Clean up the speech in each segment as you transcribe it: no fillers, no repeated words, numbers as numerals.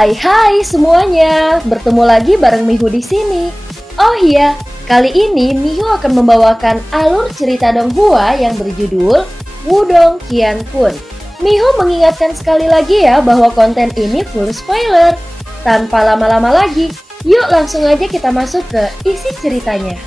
Hai semuanya, bertemu lagi bareng Mihu di sini. Oh iya, kali ini Mihu akan membawakan alur cerita Donghua yang berjudul Wudong Qiankun. Mihu mengingatkan sekali lagi ya bahwa konten ini full spoiler. Tanpa lama-lama lagi, yuk langsung aja kita masuk ke isi ceritanya.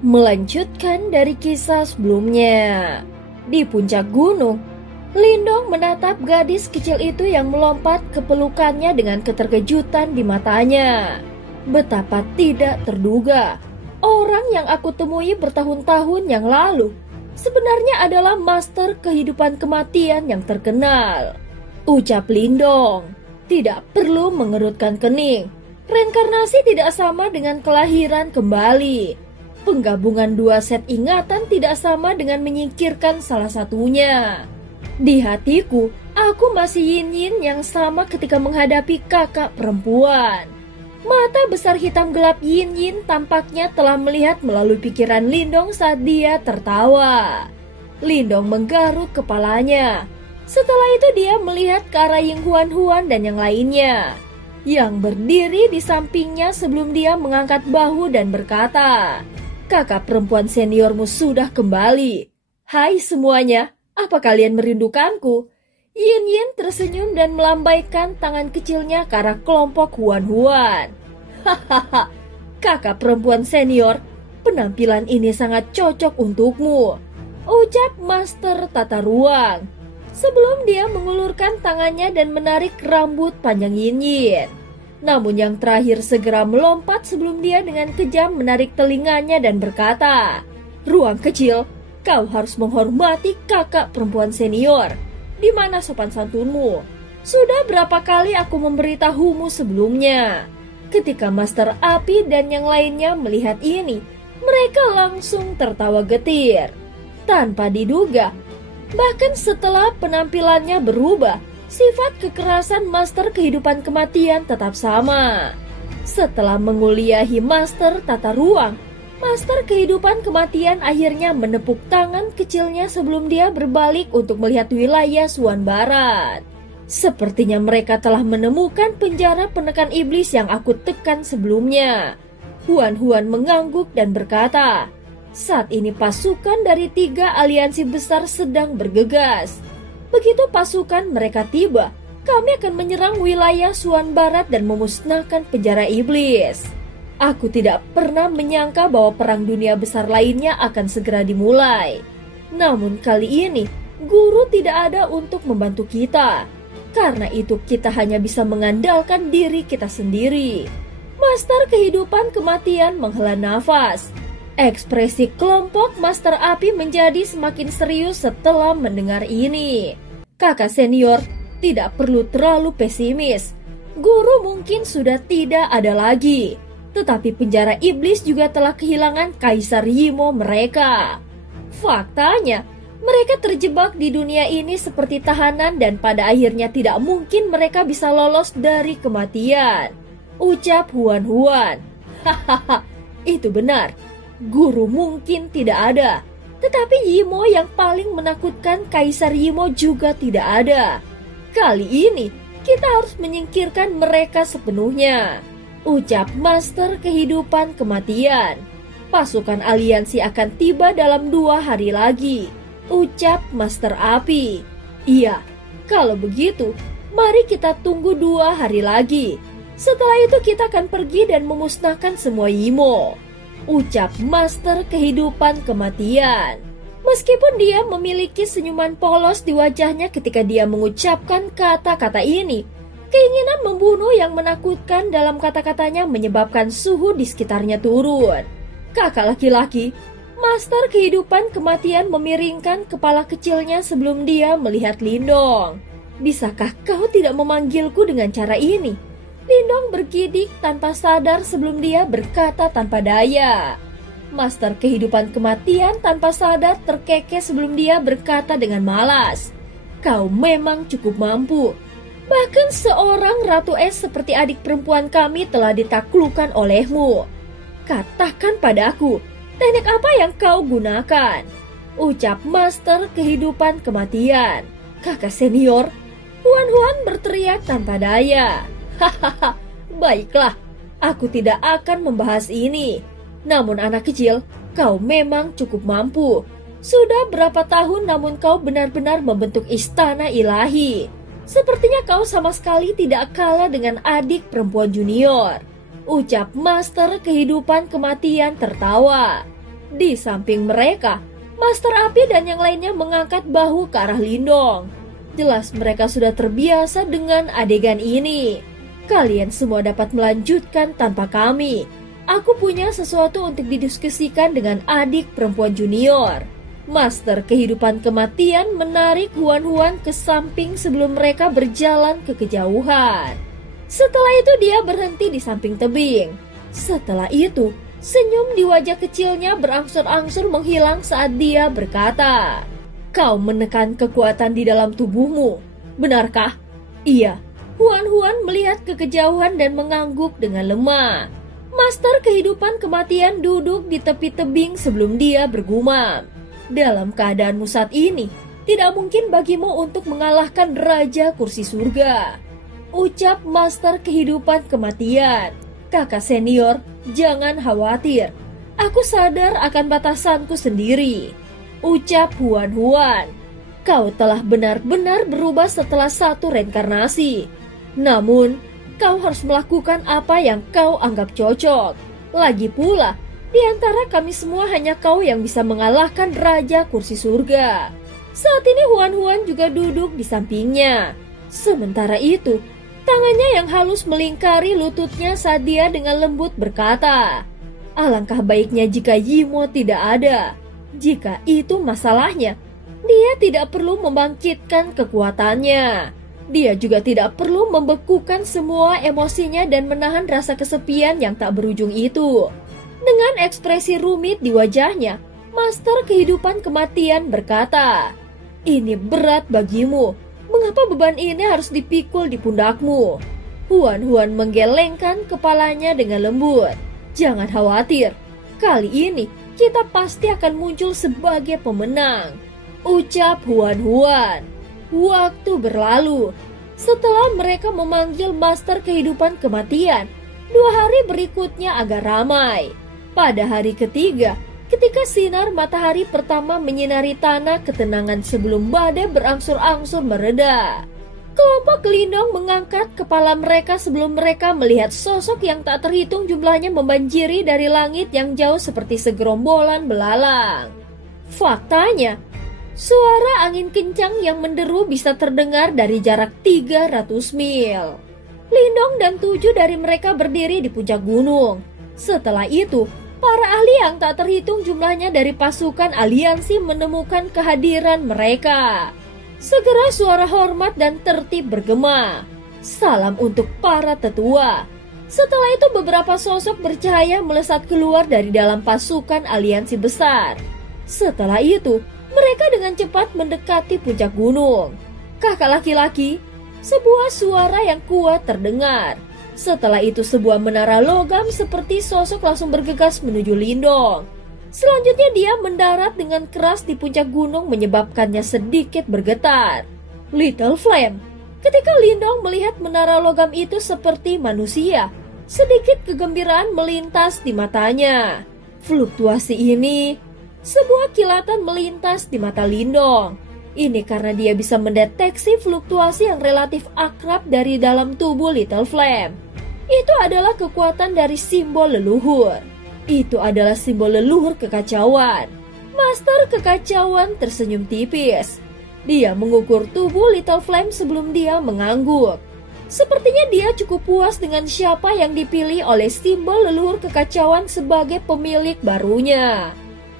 Melanjutkan dari kisah sebelumnya, di puncak gunung, Lindong menatap gadis kecil itu yang melompat ke pelukannya dengan keterkejutan di matanya. Betapa tidak terduga, orang yang aku temui bertahun-tahun yang lalu sebenarnya adalah master kehidupan kematian yang terkenal. Ucap Lindong, tidak perlu mengerutkan kening. Reinkarnasi tidak sama dengan kelahiran kembali. Penggabungan dua set ingatan tidak sama dengan menyingkirkan salah satunya. Di hatiku, aku masih yin-yin yang sama ketika menghadapi kakak perempuan. Mata besar hitam gelap yin-yin tampaknya telah melihat melalui pikiran Lindong saat dia tertawa. Lindong menggaruk kepalanya. Setelah itu dia melihat ke arah Ying Huan-Huan dan yang lainnya, yang berdiri di sampingnya sebelum dia mengangkat bahu dan berkata, "Kakak perempuan seniormu sudah kembali. Hai semuanya. Apa kalian merindukanku?" Yin-Yin tersenyum dan melambaikan tangan kecilnya ke arah kelompok Huan-Huan. "Hahaha, kakak perempuan senior, penampilan ini sangat cocok untukmu," ucap Master Tata Ruang, sebelum dia mengulurkan tangannya dan menarik rambut panjang Yin-Yin. Namun yang terakhir segera melompat sebelum dia dengan kejam menarik telinganya dan berkata, "Ruang kecil, kau harus menghormati kakak perempuan senior. Di mana sopan santunmu? Sudah berapa kali aku memberitahumu sebelumnya." Ketika Master Api dan yang lainnya melihat ini, mereka langsung tertawa getir. Tanpa diduga, bahkan setelah penampilannya berubah, sifat kekerasan Master kehidupan kematian tetap sama. Setelah menguliahi Master Tata Ruang, Master kehidupan kematian akhirnya menepuk tangan kecilnya sebelum dia berbalik untuk melihat wilayah Suan Barat. Sepertinya mereka telah menemukan penjara penekan iblis yang aku tekan sebelumnya. Huan-Huan mengangguk dan berkata, "Saat ini pasukan dari 3 aliansi besar sedang bergegas. Begitu pasukan mereka tiba, kami akan menyerang wilayah Suan Barat dan memusnahkan penjara iblis." Aku tidak pernah menyangka bahwa perang dunia besar lainnya akan segera dimulai. Namun kali ini, guru tidak ada untuk membantu kita. Karena itu kita hanya bisa mengandalkan diri kita sendiri. Master kehidupan kematian menghela nafas. Ekspresi kelompok Master Api menjadi semakin serius setelah mendengar ini. Kakak senior, tidak perlu terlalu pesimis. Guru mungkin sudah tidak ada lagi. Tetapi penjara iblis juga telah kehilangan Kaisar Yimo mereka. Faktanya, mereka terjebak di dunia ini seperti tahanan dan pada akhirnya tidak mungkin mereka bisa lolos dari kematian, ucap Huan-Huan. Hahaha, itu benar. Guru mungkin tidak ada. Tetapi Yimo yang paling menakutkan Kaisar Yimo juga tidak ada. Kali ini, kita harus menyingkirkan mereka sepenuhnya, ucap Master kehidupan kematian. Pasukan aliansi akan tiba dalam 2 hari lagi, ucap Master Api. Iya, kalau begitu, mari kita tunggu 2 hari lagi. Setelah itu kita akan pergi dan memusnahkan semua Yimo, ucap Master kehidupan kematian. Meskipun dia memiliki senyuman polos di wajahnya ketika dia mengucapkan kata-kata ini, keinginan membunuh yang menakutkan dalam kata-katanya menyebabkan suhu di sekitarnya turun. Kakak laki-laki, Master kehidupan kematian memiringkan kepala kecilnya sebelum dia melihat Lindong. "Bisakah kau tidak memanggilku dengan cara ini?" Lindong bergidik tanpa sadar sebelum dia berkata tanpa daya. Master kehidupan kematian tanpa sadar terkekeh sebelum dia berkata dengan malas, "Kau memang cukup mampu. Bahkan seorang Ratu Es seperti adik perempuan kami telah ditaklukkan olehmu. Katakan padaku, teknik apa yang kau gunakan?" ucap Master kehidupan kematian. "Kakak senior, Huan berteriak tanpa daya. Hahaha, baiklah, aku tidak akan membahas ini. Namun anak kecil, kau memang cukup mampu. Sudah berapa tahun namun kau benar-benar membentuk istana ilahi. Sepertinya kau sama sekali tidak kalah dengan adik perempuan junior. Ucap Master Kehidupan Kematian tertawa. Di samping mereka, Master Api dan yang lainnya mengangkat bahu ke arah Lindong. Jelas mereka sudah terbiasa dengan adegan ini. Kalian semua dapat melanjutkan tanpa kami. Aku punya sesuatu untuk didiskusikan dengan adik perempuan junior. Master Kehidupan Kematian menarik Huan ke samping sebelum mereka berjalan ke kejauhan. Setelah itu dia berhenti di samping tebing. Setelah itu, senyum di wajah kecilnya berangsur-angsur menghilang saat dia berkata, "Kau menekan kekuatan di dalam tubuhmu, benarkah?" Iya. Huan melihat ke kejauhan dan mengangguk dengan lemah. Master Kehidupan Kematian duduk di tepi tebing sebelum dia bergumam. Dalam keadaanmu saat ini, tidak mungkin bagimu untuk mengalahkan Raja Kursi Surga. Ucap Master Kehidupan Kematian. Kakak senior, jangan khawatir. Aku sadar akan batasanku sendiri. Ucap Huan. Kau telah benar-benar berubah setelah satu reinkarnasi. Namun, kau harus melakukan apa yang kau anggap cocok. Lagi pula, di antara kami semua hanya kau yang bisa mengalahkan Raja Kursi Surga. Saat ini Huan juga duduk di sampingnya. Sementara itu, tangannya yang halus melingkari lututnya saat dia dengan lembut berkata, "Alangkah baiknya jika Yimo tidak ada. Jika itu masalahnya, dia tidak perlu membangkitkan kekuatannya. Dia juga tidak perlu membekukan semua emosinya dan menahan rasa kesepian yang tak berujung itu." Dengan ekspresi rumit di wajahnya, Master Kehidupan Kematian berkata, "Ini berat bagimu. Mengapa beban ini harus dipikul di pundakmu?" Huan menggelengkan kepalanya dengan lembut. "Jangan khawatir. Kali ini kita pasti akan muncul sebagai pemenang." Ucap Huan. Waktu berlalu. Setelah mereka memanggil Master Kehidupan Kematian, 2 hari berikutnya agak ramai. Pada hari ketiga, ketika sinar matahari pertama menyinari tanah ketenangan sebelum badai berangsur-angsur mereda, kelompok Lindong mengangkat kepala mereka sebelum mereka melihat sosok yang tak terhitung jumlahnya membanjiri dari langit yang jauh seperti segerombolan belalang. Faktanya, suara angin kencang yang menderu bisa terdengar dari jarak 300 mil. Lindong dan 7 dari mereka berdiri di puncak gunung. Setelah itu, para ahli yang tak terhitung jumlahnya dari pasukan aliansi menemukan kehadiran mereka. Segera suara hormat dan tertib bergema. Salam untuk para tetua. Setelah itu beberapa sosok bercahaya melesat keluar dari dalam pasukan aliansi besar. Setelah itu, mereka dengan cepat mendekati puncak gunung. "Kakak laki-laki," sebuah suara yang kuat terdengar. Setelah itu sebuah menara logam seperti sosok langsung bergegas menuju Lindong. Selanjutnya dia mendarat dengan keras di puncak gunung menyebabkannya sedikit bergetar. Little Flame. Ketika Lindong melihat menara logam itu seperti manusia, sedikit kegembiraan melintas di matanya. Fluktuasi ini, sebuah kilatan melintas di mata Lindong. Ini karena dia bisa mendeteksi fluktuasi yang relatif akrab dari dalam tubuh Little Flame. Itu adalah kekuatan dari simbol leluhur. Itu adalah simbol leluhur kekacauan. Master Kekacauan tersenyum tipis. Dia mengukur tubuh Little Flame sebelum dia mengangguk. Sepertinya dia cukup puas dengan siapa yang dipilih oleh simbol leluhur kekacauan sebagai pemilik barunya.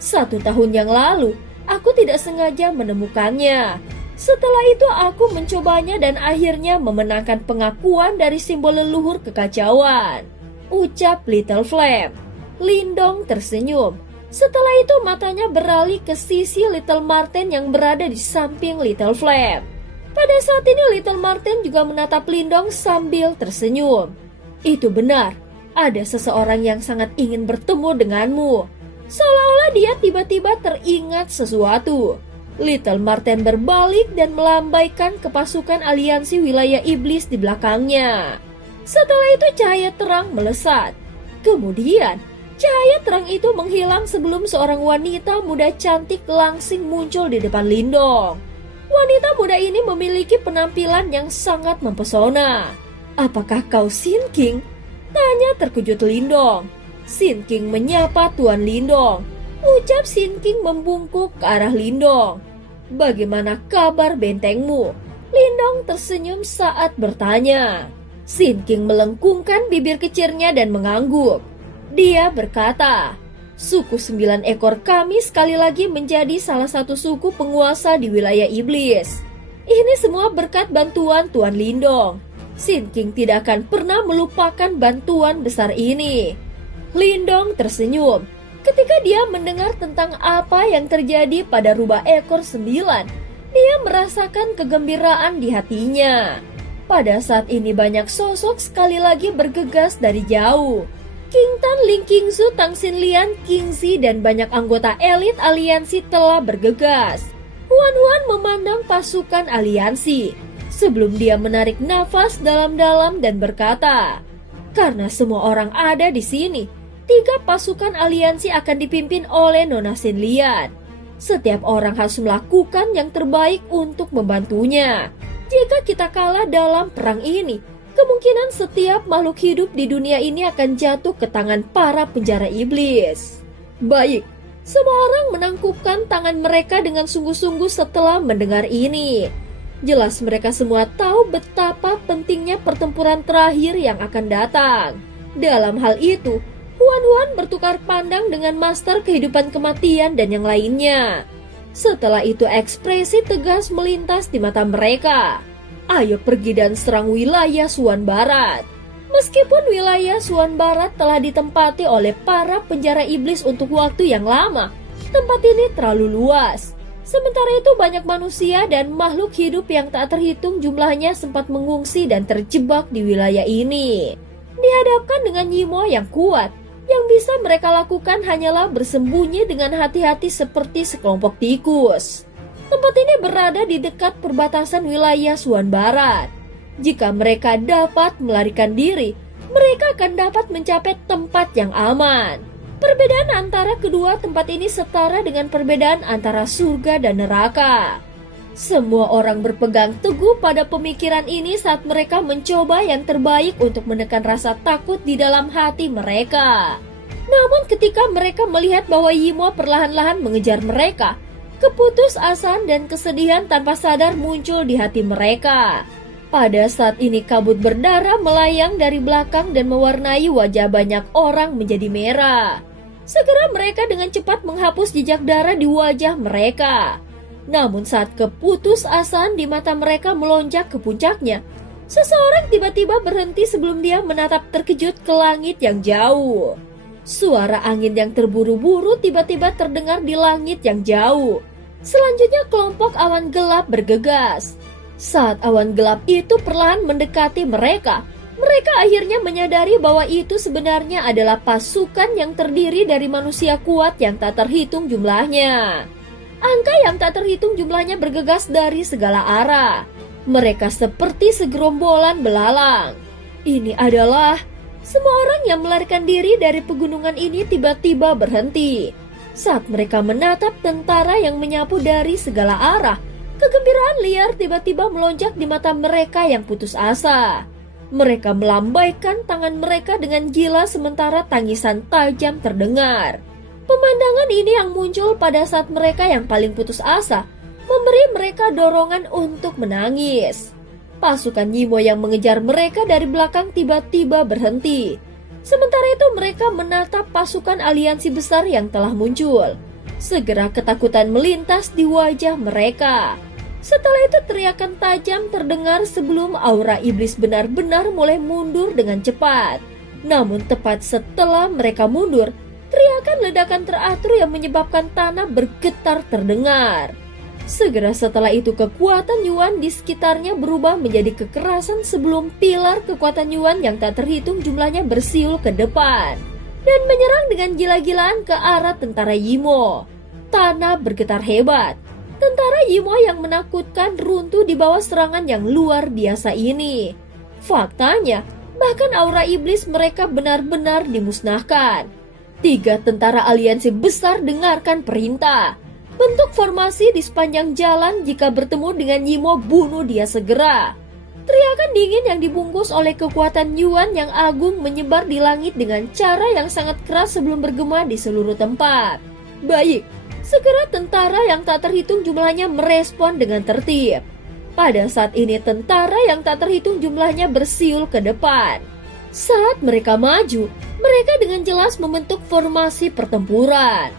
1 tahun yang lalu, aku tidak sengaja menemukannya. Setelah itu aku mencobanya dan akhirnya memenangkan pengakuan dari simbol leluhur kekacauan. Ucap Little Flame. Lindong tersenyum. Setelah itu matanya beralih ke sisi Little Marten yang berada di samping Little Flame. Pada saat ini Little Marten juga menatap Lindong sambil tersenyum. Itu benar, ada seseorang yang sangat ingin bertemu denganmu. Seolah-olah dia tiba-tiba teringat sesuatu. Little Marten berbalik dan melambaikan ke pasukan aliansi wilayah iblis di belakangnya. Setelah itu cahaya terang melesat. Kemudian cahaya terang itu menghilang sebelum seorang wanita muda cantik langsing muncul di depan Lindong. Wanita muda ini memiliki penampilan yang sangat mempesona. "Apakah kau Sin King?" tanya terkejut Lindong. Sin King menyapa Tuan Lindong. Ucap Sin King membungkuk ke arah Lindong. "Bagaimana kabar bentengmu?" Lindong tersenyum saat bertanya. Sin King melengkungkan bibir kecilnya dan mengangguk. Dia berkata, "Suku 9 ekor kami sekali lagi menjadi salah satu suku penguasa di wilayah iblis. Ini semua berkat bantuan Tuan Lindong. Sin King tidak akan pernah melupakan bantuan besar ini." Lindong tersenyum ketika dia mendengar tentang apa yang terjadi pada rubah ekor 9. Dia merasakan kegembiraan di hatinya. Pada saat ini banyak sosok sekali lagi bergegas dari jauh. King Tan, Ling Qingzu, Tang Xinlian, King Zi, dan banyak anggota elit aliansi telah bergegas. Huan Huan memandang pasukan aliansi sebelum dia menarik nafas dalam-dalam dan berkata, "Karena semua orang ada di sini, 3 pasukan aliansi akan dipimpin oleh Nona Xinlian. Setiap orang harus melakukan yang terbaik untuk membantunya. Jika kita kalah dalam perang ini, kemungkinan setiap makhluk hidup di dunia ini akan jatuh ke tangan para penjara iblis." Baik, semua orang menangkupkan tangan mereka dengan sungguh-sungguh setelah mendengar ini. Jelas mereka semua tahu betapa pentingnya pertempuran terakhir yang akan datang. Dalam hal itu, Huan Huan bertukar pandang dengan Master Kehidupan Kematian dan yang lainnya. Setelah itu ekspresi tegas melintas di mata mereka. "Ayo pergi dan serang wilayah Suan Barat." Meskipun wilayah Suan Barat telah ditempati oleh para penjara iblis untuk waktu yang lama, tempat ini terlalu luas. Sementara itu banyak manusia dan makhluk hidup yang tak terhitung jumlahnya sempat mengungsi dan terjebak di wilayah ini. Dihadapkan dengan Yimo yang kuat, yang bisa mereka lakukan hanyalah bersembunyi dengan hati-hati seperti sekelompok tikus. Tempat ini berada di dekat perbatasan wilayah Suan Barat. Jika mereka dapat melarikan diri, mereka akan dapat mencapai tempat yang aman. Perbedaan antara kedua tempat ini setara dengan perbedaan antara surga dan neraka. Semua orang berpegang teguh pada pemikiran ini saat mereka mencoba yang terbaik untuk menekan rasa takut di dalam hati mereka. Namun ketika mereka melihat bahwa Yimo perlahan-lahan mengejar mereka, keputusasaan dan kesedihan tanpa sadar muncul di hati mereka. Pada saat ini kabut berdarah melayang dari belakang dan mewarnai wajah banyak orang menjadi merah. Segera mereka dengan cepat menghapus jejak darah di wajah mereka. Namun saat keputusasaan di mata mereka melonjak ke puncaknya, seseorang tiba-tiba berhenti sebelum dia menatap terkejut ke langit yang jauh. Suara angin yang terburu-buru tiba-tiba terdengar di langit yang jauh. Selanjutnya kelompok awan gelap bergegas. Saat awan gelap itu perlahan mendekati mereka, mereka akhirnya menyadari bahwa itu sebenarnya adalah pasukan yang terdiri dari manusia kuat yang tak terhitung jumlahnya. Angka yang tak terhitung jumlahnya bergegas dari segala arah. Mereka seperti segerombolan belalang. Ini adalah semua orang yang melarikan diri dari pegunungan ini tiba-tiba berhenti. Saat mereka menatap tentara yang menyapu dari segala arah, kegembiraan liar tiba-tiba melonjak di mata mereka yang putus asa. Mereka melambaikan tangan mereka dengan gila sementara tangisan tajam terdengar. Pemandangan ini yang muncul pada saat mereka yang paling putus asa memberi mereka dorongan untuk menangis. Pasukan Yimo yang mengejar mereka dari belakang tiba-tiba berhenti. Sementara itu mereka menatap pasukan aliansi besar yang telah muncul. Segera ketakutan melintas di wajah mereka. Setelah itu teriakan tajam terdengar sebelum aura iblis benar-benar mulai mundur dengan cepat. Namun tepat setelah mereka mundur, teriakan ledakan teratur yang menyebabkan tanah bergetar terdengar. Segera setelah itu kekuatan Yuan di sekitarnya berubah menjadi kekerasan sebelum pilar kekuatan Yuan yang tak terhitung jumlahnya bersiul ke depan dan menyerang dengan gila-gilaan ke arah tentara Yimo. Tanah bergetar hebat. Tentara Yimo yang menakutkan runtuh di bawah serangan yang luar biasa ini. Faktanya, bahkan aura iblis mereka benar-benar dimusnahkan. 3 tentara aliansi besar dengarkan perintah. Bentuk formasi di sepanjang jalan, jika bertemu dengan Yimo bunuh dia segera. Teriakan dingin yang dibungkus oleh kekuatan Yuan yang agung menyebar di langit dengan cara yang sangat keras sebelum bergema di seluruh tempat. Baik. Segera tentara yang tak terhitung jumlahnya merespon dengan tertib. Pada saat ini tentara yang tak terhitung jumlahnya bersiul ke depan. Saat mereka maju, mereka dengan jelas membentuk formasi pertempuran.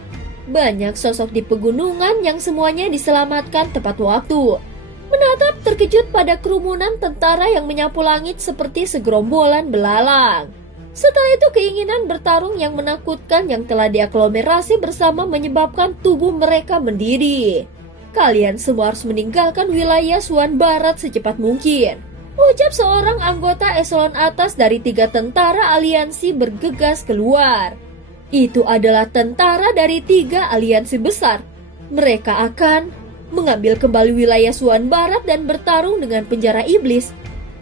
Banyak sosok di pegunungan yang semuanya diselamatkan tepat waktu. Menatap terkejut pada kerumunan tentara yang menyapu langit seperti segerombolan belalang. Setelah itu keinginan bertarung yang menakutkan yang telah diaglomerasi bersama menyebabkan tubuh mereka mendidih. Kalian semua harus meninggalkan wilayah Suan Barat secepat mungkin, ucap seorang anggota eselon atas dari 3 tentara aliansi bergegas keluar. Itu adalah tentara dari 3 aliansi besar. Mereka akan mengambil kembali wilayah Suan Barat dan bertarung dengan penjara iblis.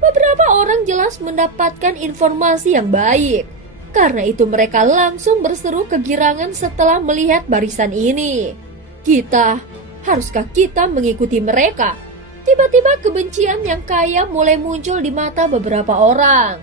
Beberapa orang jelas mendapatkan informasi yang baik. Karena itu mereka langsung berseru kegirangan setelah melihat barisan ini. Haruskah kita mengikuti mereka? Tiba-tiba kebencian yang kaya mulai muncul di mata beberapa orang.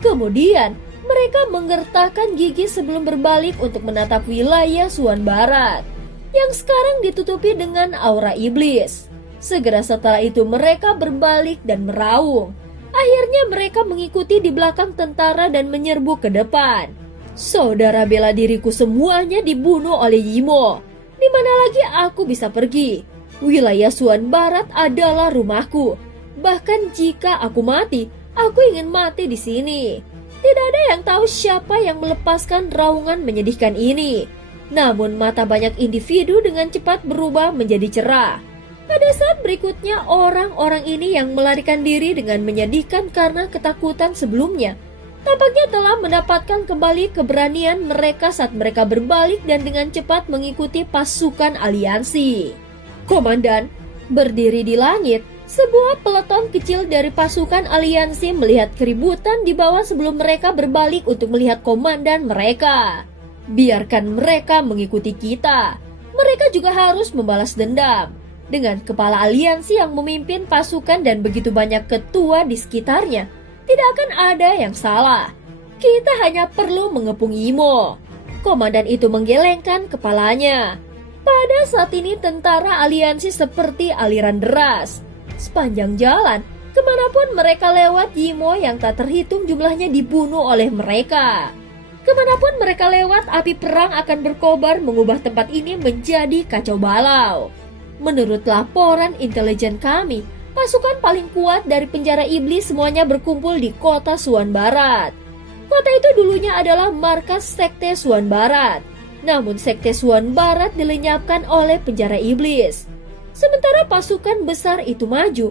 Kemudian mereka menggertakkan gigi sebelum berbalik untuk menatap wilayah Suan Barat yang sekarang ditutupi dengan aura iblis. Segera setelah itu mereka berbalik dan meraung. Akhirnya mereka mengikuti di belakang tentara dan menyerbu ke depan. Saudara bela diriku semuanya dibunuh oleh Yimo. Di mana lagi aku bisa pergi? Wilayah Suan Barat adalah rumahku. Bahkan jika aku mati, aku ingin mati di sini. Tidak ada yang tahu siapa yang melepaskan raungan menyedihkan ini. Namun mata banyak individu dengan cepat berubah menjadi cerah. Pada saat berikutnya orang-orang ini yang melarikan diri dengan menyedihkan karena ketakutan sebelumnya tampaknya telah mendapatkan kembali keberanian mereka saat mereka berbalik dan dengan cepat mengikuti pasukan aliansi. Komandan, berdiri di langit, sebuah peleton kecil dari pasukan aliansi melihat keributan di bawah sebelum mereka berbalik untuk melihat komandan mereka. Biarkan mereka mengikuti kita. Mereka juga harus membalas dendam. Dengan kepala aliansi yang memimpin pasukan dan begitu banyak ketua di sekitarnya, tidak akan ada yang salah. Kita hanya perlu mengepung Yimo. Komandan itu menggelengkan kepalanya. Pada saat ini tentara aliansi seperti aliran deras. Sepanjang jalan, kemanapun mereka lewat, Yimo yang tak terhitung jumlahnya dibunuh oleh mereka. Kemanapun mereka lewat, api perang akan berkobar mengubah tempat ini menjadi kacau balau. Menurut laporan intelijen kami, pasukan paling kuat dari penjara iblis semuanya berkumpul di kota Suan Barat. Kota itu dulunya adalah markas sekte Suan Barat. Namun sekte Suan Barat dilenyapkan oleh penjara iblis. Sementara pasukan besar itu maju,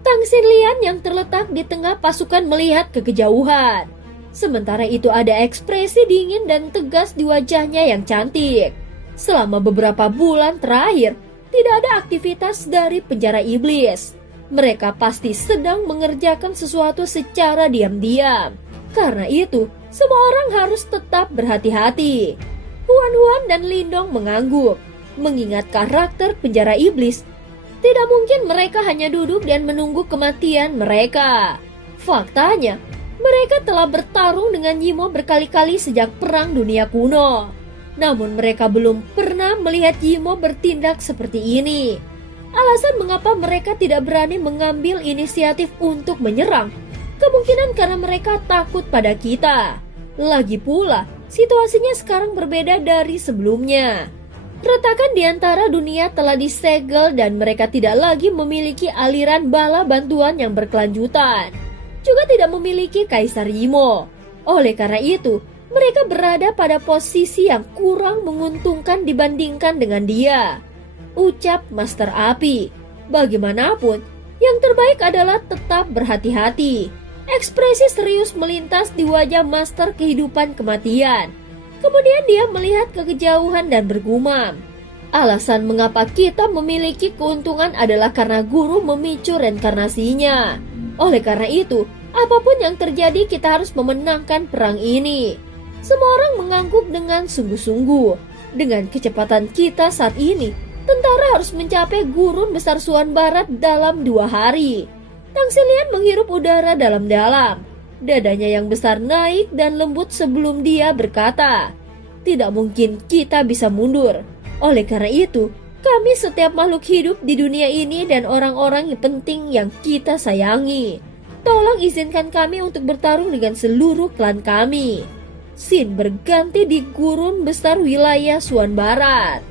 Tang Xinlian yang terletak di tengah pasukan melihat ke kejauhan. Sementara itu ada ekspresi dingin dan tegas di wajahnya yang cantik. Selama beberapa bulan terakhir, tidak ada aktivitas dari penjara iblis. Mereka pasti sedang mengerjakan sesuatu secara diam-diam. Karena itu, semua orang harus tetap berhati-hati. Huan dan Lindong mengangguk. Mengingat karakter penjara iblis, tidak mungkin mereka hanya duduk dan menunggu kematian mereka. Faktanya, mereka telah bertarung dengan Yimo berkali-kali sejak Perang Dunia Kuno. Namun mereka belum pernah melihat Yimo bertindak seperti ini. Alasan mengapa mereka tidak berani mengambil inisiatif untuk menyerang, kemungkinan karena mereka takut pada kita. Lagi pula, situasinya sekarang berbeda dari sebelumnya. Retakan di antara dunia telah disegel dan mereka tidak lagi memiliki aliran bala bantuan yang berkelanjutan. Juga tidak memiliki Kaisar Yimo. Oleh karena itu, mereka berada pada posisi yang kurang menguntungkan dibandingkan dengan dia, ucap Master Api. Bagaimanapun, yang terbaik adalah tetap berhati-hati. Ekspresi serius melintas di wajah Master Kehidupan Kematian. Kemudian dia melihat ke kejauhan dan bergumam. Alasan mengapa kita memiliki keuntungan adalah karena guru memicu reinkarnasinya. Oleh karena itu, apapun yang terjadi kita harus memenangkan perang ini. Semua orang mengangguk dengan sungguh-sungguh. Dengan kecepatan kita saat ini, tentara harus mencapai gurun besar Suan Barat dalam 2 hari. Tang Xilian menghirup udara dalam-dalam. Dadanya yang besar naik dan lembut sebelum dia berkata, "Tidak mungkin kita bisa mundur. Oleh karena itu, kami setiap makhluk hidup di dunia ini dan orang-orang yang penting yang kita sayangi. Tolong izinkan kami untuk bertarung dengan seluruh klan kami." Scene berganti di gurun besar wilayah Suan Barat.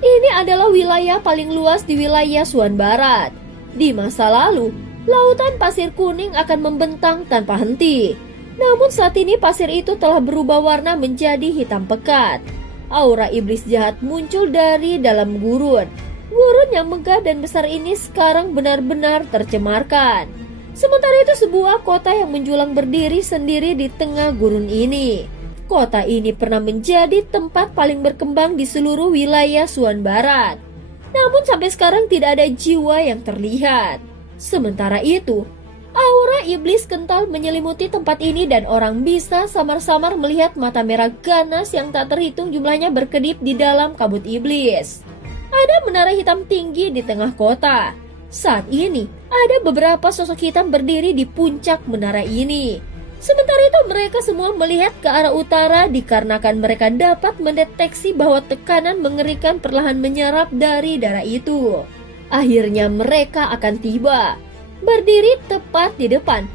Ini adalah wilayah paling luas di wilayah Suan Barat. Di masa lalu, lautan pasir kuning akan membentang tanpa henti. Namun saat ini pasir itu telah berubah warna menjadi hitam pekat. Aura iblis jahat muncul dari dalam gurun. Gurun yang megah dan besar ini sekarang benar-benar tercemarkan. Sementara itu sebuah kota yang menjulang berdiri sendiri di tengah gurun ini. Kota ini pernah menjadi tempat paling berkembang di seluruh wilayah Suan Barat. Namun sampai sekarang tidak ada jiwa yang terlihat. Sementara itu, aura iblis kental menyelimuti tempat ini dan orang bisa samar-samar melihat mata merah ganas yang tak terhitung jumlahnya berkedip di dalam kabut iblis. Ada menara hitam tinggi di tengah kota. Saat ini, ada beberapa sosok hitam berdiri di puncak menara ini. Sementara itu mereka semua melihat ke arah utara dikarenakan mereka dapat mendeteksi bahwa tekanan mengerikan perlahan menyerap dari darah itu. Akhirnya mereka akan tiba. Berdiri tepat di depan,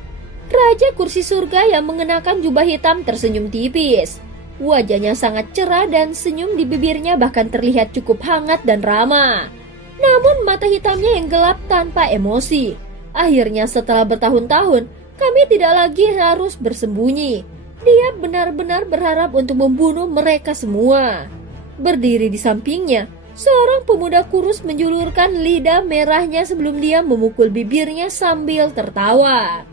Raja Kursi Surga yang mengenakan jubah hitam tersenyum tipis. Wajahnya sangat cerah dan senyum di bibirnya bahkan terlihat cukup hangat dan ramah. Namun mata hitamnya yang gelap tanpa emosi. Akhirnya setelah bertahun-tahun, kami tidak lagi harus bersembunyi. Dia benar-benar berharap untuk membunuh mereka semua. Berdiri di sampingnya, seorang pemuda kurus menjulurkan lidah merahnya sebelum dia memukul bibirnya sambil tertawa.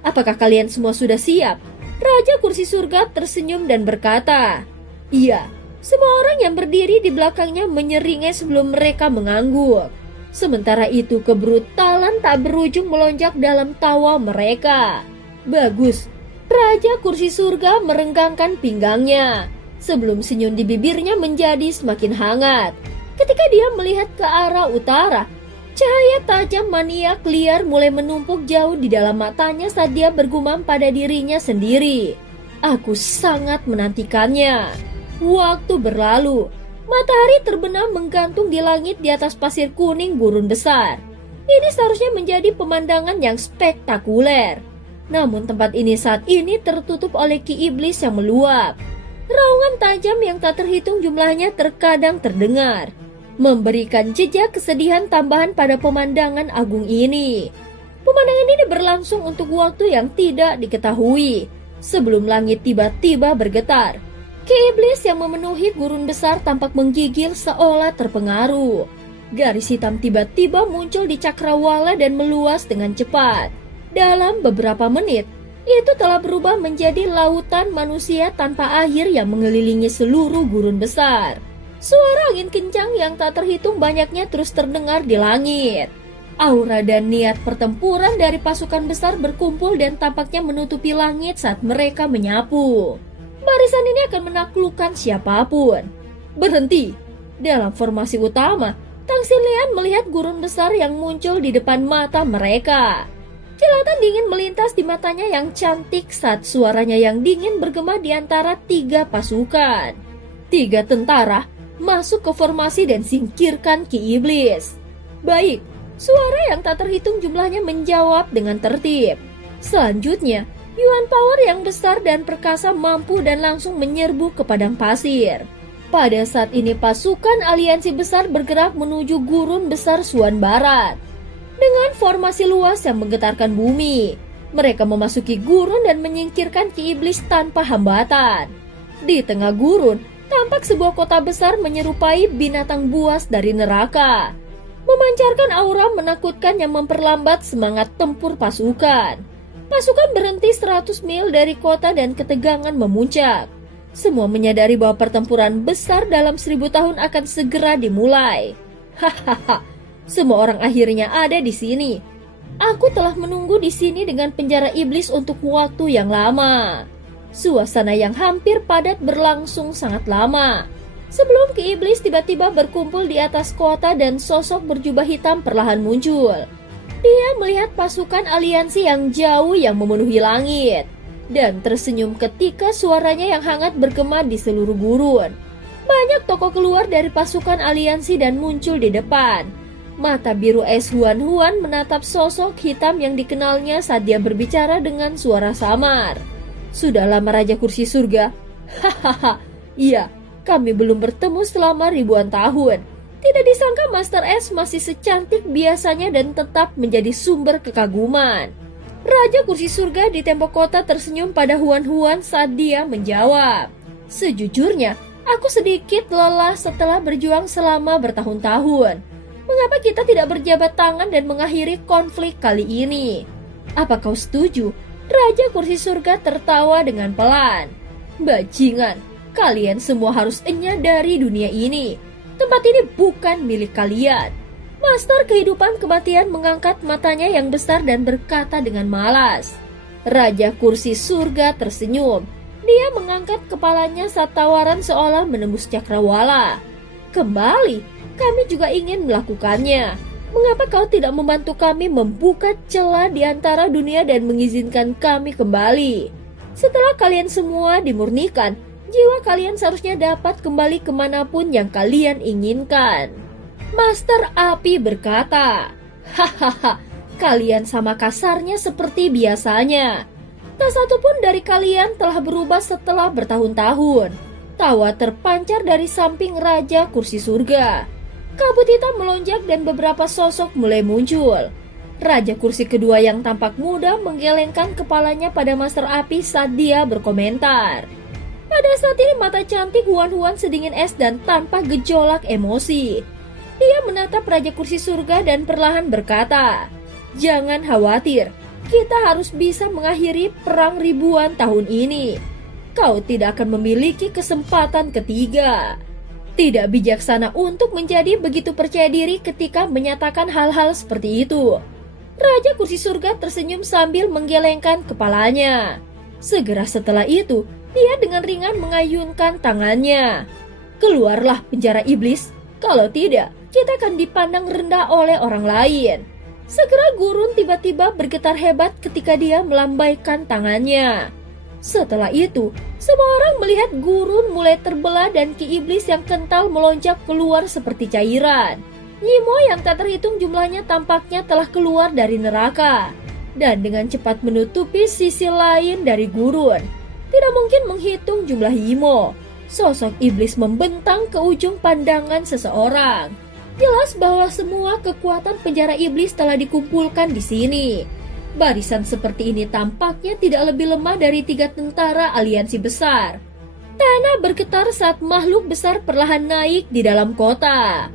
"Apakah kalian semua sudah siap?" Raja Kursi Surga tersenyum dan berkata, "Iya." Semua orang yang berdiri di belakangnya menyeringai sebelum mereka mengangguk. Sementara itu kebrutalan tak berujung melonjak dalam tawa mereka. "Bagus." Raja Kursi Surga merenggangkan pinggangnya. Sebelum senyum di bibirnya menjadi semakin hangat. Ketika dia melihat ke arah utara, cahaya tajam maniak liar mulai menumpuk jauh di dalam matanya saat dia bergumam pada dirinya sendiri. "Aku sangat menantikannya." Waktu berlalu, matahari terbenam menggantung di langit di atas pasir kuning gurun besar. Ini seharusnya menjadi pemandangan yang spektakuler. Namun tempat ini saat ini tertutup oleh ki iblis yang meluap. Raungan tajam yang tak terhitung jumlahnya terkadang terdengar, memberikan jejak kesedihan tambahan pada pemandangan agung ini. Pemandangan ini berlangsung untuk waktu yang tidak diketahui, sebelum langit tiba-tiba bergetar. Ki iblis yang memenuhi gurun besar tampak menggigil seolah terpengaruh. Garis hitam tiba-tiba muncul di cakrawala dan meluas dengan cepat. Dalam beberapa menit, itu telah berubah menjadi lautan manusia tanpa akhir yang mengelilingi seluruh gurun besar. Suara angin kencang yang tak terhitung banyaknya terus terdengar di langit. Aura dan niat pertempuran dari pasukan besar berkumpul dan tampaknya menutupi langit saat mereka menyapu. Barisan ini akan menaklukkan siapapun. "Berhenti!" Dalam formasi utama, Tang Xilian melihat gurun besar yang muncul di depan mata mereka. Kilatan dingin melintas di matanya yang cantik saat suaranya yang dingin bergema di antara 3 pasukan. 3 tentara masuk ke formasi dan singkirkan ki iblis. "Baik," suara yang tak terhitung jumlahnya menjawab dengan tertib. Selanjutnya, Yuan Power yang besar dan perkasa mampu dan langsung menyerbu ke padang pasir. Pada saat ini pasukan aliansi besar bergerak menuju gurun besar Suan Barat. Dengan formasi luas yang menggetarkan bumi, mereka memasuki gurun dan menyingkirkan ki iblis tanpa hambatan. Di tengah gurun, tampak sebuah kota besar menyerupai binatang buas dari neraka, memancarkan aura menakutkan yang memperlambat semangat tempur pasukan. Pasukan berhenti 100 mil dari kota dan ketegangan memuncak. Semua menyadari bahwa pertempuran besar dalam 1000 tahun akan segera dimulai. Hahaha, semua orang akhirnya ada di sini. Aku telah menunggu di sini dengan penjara iblis untuk waktu yang lama. Suasana yang hampir padat berlangsung sangat lama. Sebelum Ki Iblis tiba-tiba berkumpul di atas kota dan sosok berjubah hitam perlahan muncul. Dia melihat pasukan aliansi yang jauh yang memenuhi langit dan tersenyum ketika suaranya yang hangat bergema di seluruh gurun. Banyak tokoh keluar dari pasukan aliansi dan muncul di depan. Mata biru es Huan-Huan menatap sosok hitam yang dikenalnya saat dia berbicara dengan suara samar. Sudah lama Raja Kursi Surga. Hahaha, iya, kami belum bertemu selama ribuan tahun. Tidak disangka Master S masih secantik biasanya dan tetap menjadi sumber kekaguman. Raja Kursi Surga di tembok kota tersenyum pada Huan-Huan saat dia menjawab. Sejujurnya, aku sedikit lelah setelah berjuang selama bertahun-tahun. Mengapa kita tidak berjabat tangan dan mengakhiri konflik kali ini? Apa kau setuju? Raja Kursi Surga tertawa dengan pelan. Bajingan, kalian semua harus enyah dari dunia ini. Tempat ini bukan milik kalian. Master kehidupan kematian mengangkat matanya yang besar dan berkata dengan malas. Raja Kursi Surga tersenyum. Dia mengangkat kepalanya saat tawaran seolah menembus cakrawala. Kembali, kami juga ingin melakukannya. Mengapa kau tidak membantu kami membuka celah di antara dunia dan mengizinkan kami kembali? Setelah kalian semua dimurnikan, jiwa kalian seharusnya dapat kembali kemanapun yang kalian inginkan. Master Api berkata, hahaha, kalian sama kasarnya seperti biasanya. Tak satu pun dari kalian telah berubah setelah bertahun-tahun. Tawa terpancar dari samping Raja Kursi Surga. Kabut hitam melonjak dan beberapa sosok mulai muncul. Raja Kursi kedua yang tampak muda menggelengkan kepalanya pada Master Api saat dia berkomentar. Pada saat ini mata cantik Huan-Huan sedingin es dan tanpa gejolak emosi. Dia menatap Raja Kursi Surga dan perlahan berkata, jangan khawatir, kita harus bisa mengakhiri perang ribuan tahun ini. Kau tidak akan memiliki kesempatan ketiga. Tidak bijaksana untuk menjadi begitu percaya diri ketika menyatakan hal-hal seperti itu. Raja Kursi Surga tersenyum sambil menggelengkan kepalanya. Segera setelah itu, dia dengan ringan mengayunkan tangannya. Keluarlah penjara iblis, kalau tidak, kita akan dipandang rendah oleh orang lain. Segera Gurun tiba-tiba bergetar hebat ketika dia melambaikan tangannya. Setelah itu, semua orang melihat Gurun mulai terbelah dan Ki Iblis yang kental melonjak keluar seperti cairan. Yimo yang tak terhitung jumlahnya tampaknya telah keluar dari neraka dan dengan cepat menutupi sisi lain dari Gurun. Tidak mungkin menghitung jumlah Yimo. Sosok iblis membentang ke ujung pandangan seseorang. Jelas bahwa semua kekuatan penjara iblis telah dikumpulkan di sini. Barisan seperti ini tampaknya tidak lebih lemah dari 3 tentara aliansi besar. Tanah bergetar saat makhluk besar perlahan naik di dalam kota.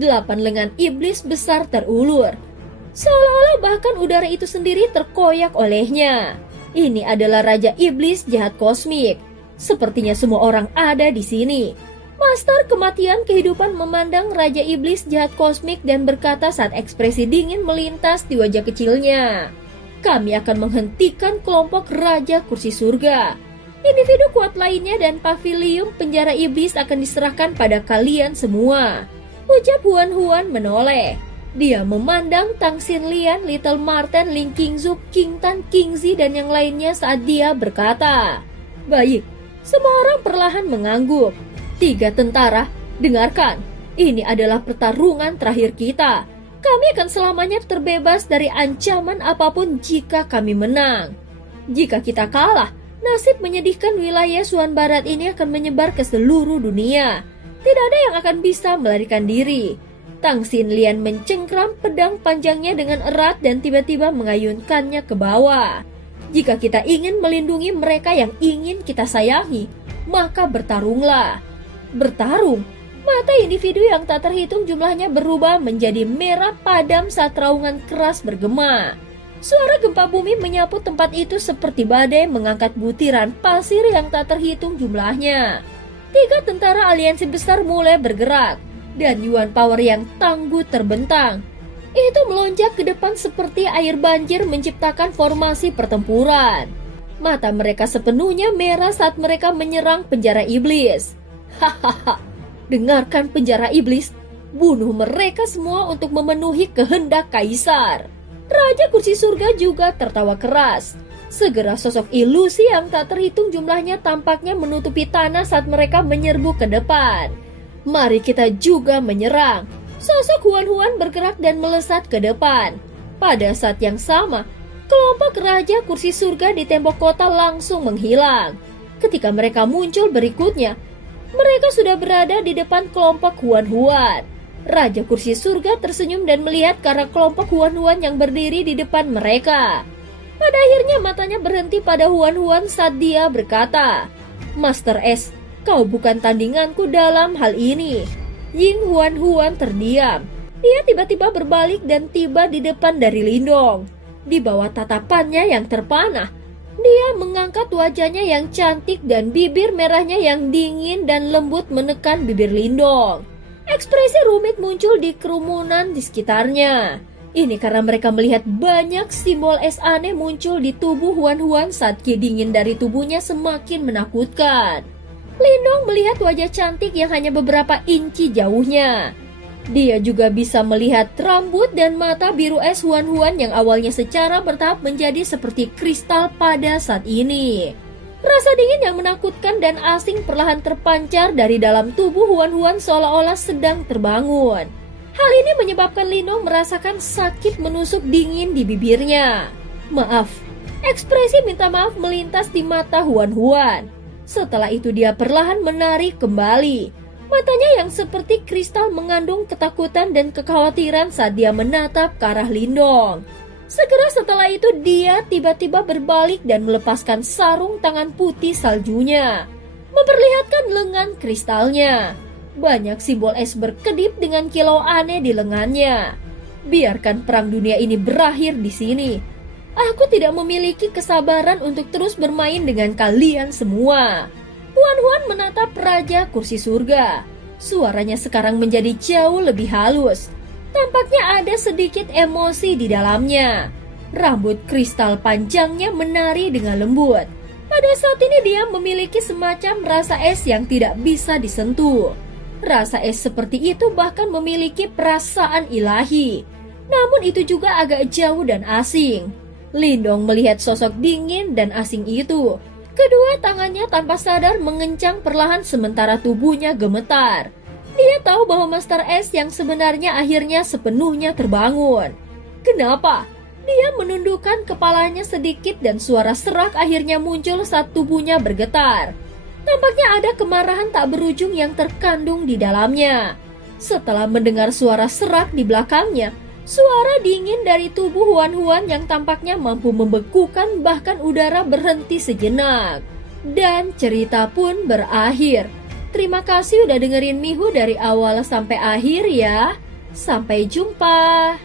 8 lengan iblis besar terulur. Seolah-olah bahkan udara itu sendiri terkoyak olehnya. Ini adalah Raja Iblis Jahat Kosmik. Sepertinya semua orang ada di sini. Master Kematian Kehidupan memandang Raja Iblis Jahat Kosmik dan berkata saat ekspresi dingin melintas di wajah kecilnya. Kami akan menghentikan kelompok Raja Kursi Surga. Individu kuat lainnya dan pavilium penjara iblis akan diserahkan pada kalian semua. Ucap Huan-Huan menoleh. Dia memandang Tang Xinlian, Little Marten, Ling Qingzu, King Tan, King Zi, dan yang lainnya saat dia berkata, baik, semua orang perlahan mengangguk. 3 tentara, dengarkan, ini adalah pertarungan terakhir kita. Kami akan selamanya terbebas dari ancaman apapun jika kami menang. Jika kita kalah, nasib menyedihkan wilayah Suan Barat ini akan menyebar ke seluruh dunia. Tidak ada yang akan bisa melarikan diri. Tang Xinlian mencengkram pedang panjangnya dengan erat dan tiba-tiba mengayunkannya ke bawah. Jika kita ingin melindungi mereka yang ingin kita sayangi, maka bertarunglah. Bertarung. Mata individu yang tak terhitung jumlahnya berubah menjadi merah padam saat raungan keras bergema. Suara gempa bumi menyapu tempat itu seperti badai mengangkat butiran pasir yang tak terhitung jumlahnya. 3 tentara aliansi besar mulai bergerak, dan Yuan Power yang tangguh terbentang. Itu melonjak ke depan seperti air banjir menciptakan formasi pertempuran. Mata mereka sepenuhnya merah saat mereka menyerang penjara iblis. Hahaha, dengarkan penjara iblis, bunuh mereka semua untuk memenuhi kehendak kaisar. Raja kursi surga juga tertawa keras. Segera sosok ilusi yang tak terhitung jumlahnya tampaknya menutupi tanah saat mereka menyerbu ke depan. Mari kita juga menyerang. Sosok Huan-Huan bergerak dan melesat ke depan. Pada saat yang sama, kelompok raja kursi surga di tembok kota langsung menghilang. Ketika mereka muncul berikutnya, mereka sudah berada di depan kelompok Huan-Huan. Raja kursi surga tersenyum dan melihat ke arah kelompok Huan-Huan yang berdiri di depan mereka. Pada akhirnya matanya berhenti pada Huan-Huan saat dia berkata, "Master S, kau bukan tandinganku dalam hal ini." Ying Huan-Huan terdiam. Dia tiba-tiba berbalik dan tiba di depan dari Lindong. Di bawah tatapannya yang terpanah, dia mengangkat wajahnya yang cantik dan bibir merahnya yang dingin dan lembut menekan bibir Lindong. Ekspresi rumit muncul di kerumunan di sekitarnya. Ini karena mereka melihat banyak simbol es aneh muncul di tubuh Huan-Huan saat ki dingin dari tubuhnya semakin menakutkan. Lindong melihat wajah cantik yang hanya beberapa inci jauhnya. Dia juga bisa melihat rambut dan mata biru es Huan-Huan yang awalnya secara bertahap menjadi seperti kristal pada saat ini. Rasa dingin yang menakutkan dan asing perlahan terpancar dari dalam tubuh Huan-Huan seolah-olah sedang terbangun. Hal ini menyebabkan Lindong merasakan sakit menusuk dingin di bibirnya. "Maaf." Ekspresi minta maaf melintas di mata Huan-Huan. Setelah itu dia perlahan menarik kembali. Matanya yang seperti kristal mengandung ketakutan dan kekhawatiran saat dia menatap ke arah Lindong. Segera setelah itu dia tiba-tiba berbalik dan melepaskan sarung tangan putih saljunya, memperlihatkan lengan kristalnya. Banyak simbol es berkedip dengan kilau aneh di lengannya. Biarkan perang dunia ini berakhir di sini. Aku tidak memiliki kesabaran untuk terus bermain dengan kalian semua. Huan-Huan menatap Raja Kursi Surga. Suaranya sekarang menjadi jauh lebih halus. Tampaknya ada sedikit emosi di dalamnya. Rambut kristal panjangnya menari dengan lembut. Pada saat ini dia memiliki semacam rasa es yang tidak bisa disentuh. Rasa es seperti itu bahkan memiliki perasaan ilahi. Namun itu juga agak jauh dan asing. Lindong melihat sosok dingin dan asing itu. Kedua tangannya tanpa sadar mengencang perlahan sementara tubuhnya gemetar. Dia tahu bahwa Master S yang sebenarnya akhirnya sepenuhnya terbangun. Kenapa? Dia menundukkan kepalanya sedikit dan suara serak akhirnya muncul saat tubuhnya bergetar. Tampaknya ada kemarahan tak berujung yang terkandung di dalamnya. Setelah mendengar suara serak di belakangnya, suara dingin dari tubuh Huan-Huan yang tampaknya mampu membekukan bahkan udara berhenti sejenak. Dan cerita pun berakhir. Terima kasih udah dengerin Mihu dari awal sampai akhir ya. Sampai jumpa.